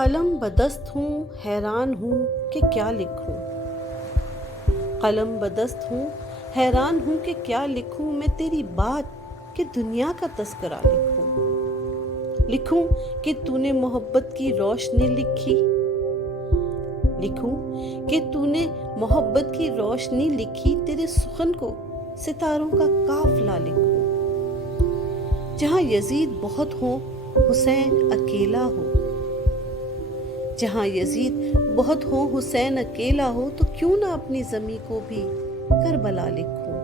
قلم بدست ہوں حیران ہوں کہ کیا لکھوں، قلم بدست ہوں حیران ہوں کہ کیا لکھوں، میں تیری بات کہ دنیا کا تذکرہ لکھوں کہ تو نے محبت کی روشنی لکھی، لکھوں کہ تو نے محبت کی روشنی لکھی، تیرے سخن کو ستاروں کا قافلہ لکھوں، جہاں یزید بہت ہو حسین اکیلا ہو، جہاں یزید بہت ہو حسین اکیلا ہو، تو کیوں نہ اپنی زمیں کو بھی کربلا لکھوں،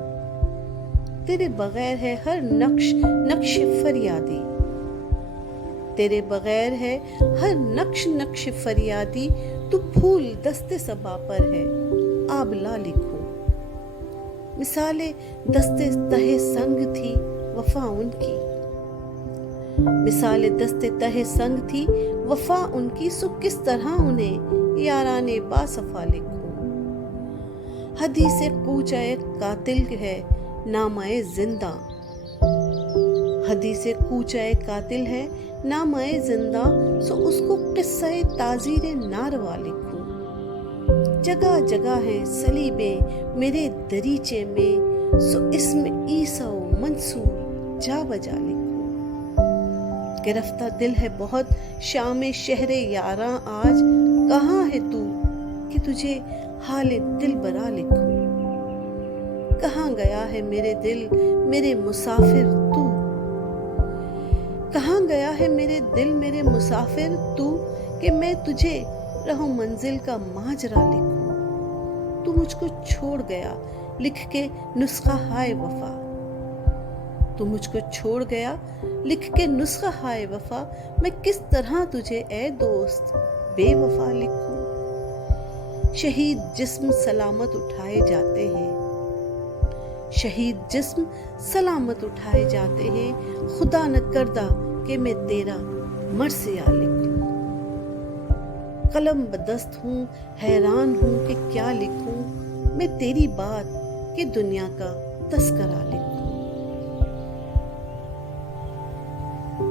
تیرے بغیر ہے ہر نقش فریادی، تیرے بغیر ہے ہر نقش فریادی، تو پھول دست صبا پر ہے آبلا لکھوں، مثال دست تہ سنگ تھی وفا ان کی، مثال دست تہ سنگ تھی وفا ان کی، سو کس طرح انہیں یاران باصفا لکھوں، حدیث کوچہ قاتل ہے نامہ زندہ، حدیث کوچہ قاتل ہے نامہ زندہ، سو اس کو قصہ تعزیر ناروا لکھوں، جگہ جگہ ہے صلیبیں میرے دریچے میں، سو اسم عیسیٰ و منصور جا بجا لکھوں، گرفتہ دل ہے بہت شام شہر یاراں آج، کہاں ہے تو کہ تجھے حال دل برا لکھوں، کہاں گیا ہے میرے دل میرے مسافر تو، کہاں گیا ہے میرے دل میرے مسافر تو، کہ میں تجھے رہو منزل کا ماجرا لکھوں، تو مجھ کو چھوڑ گیا لکھ کے نسخہ ہائے وفا، تو مجھ کو چھوڑ گیا لکھ کے نسخہ ہائے وفا، میں کس طرح تجھے اے دوست بے وفا لکھوں، شہید جسم سلامت اٹھائے جاتے ہیں، شہید جسم سلامت اٹھائے جاتے ہیں، خدا نہ کردہ کہ میں تیرا مرثیہ لکھوں، قلم بدست ہوں حیران ہوں کہ کیا لکھوں، میں تیری بات کہ دنیا کا تذکرہ لکھوں۔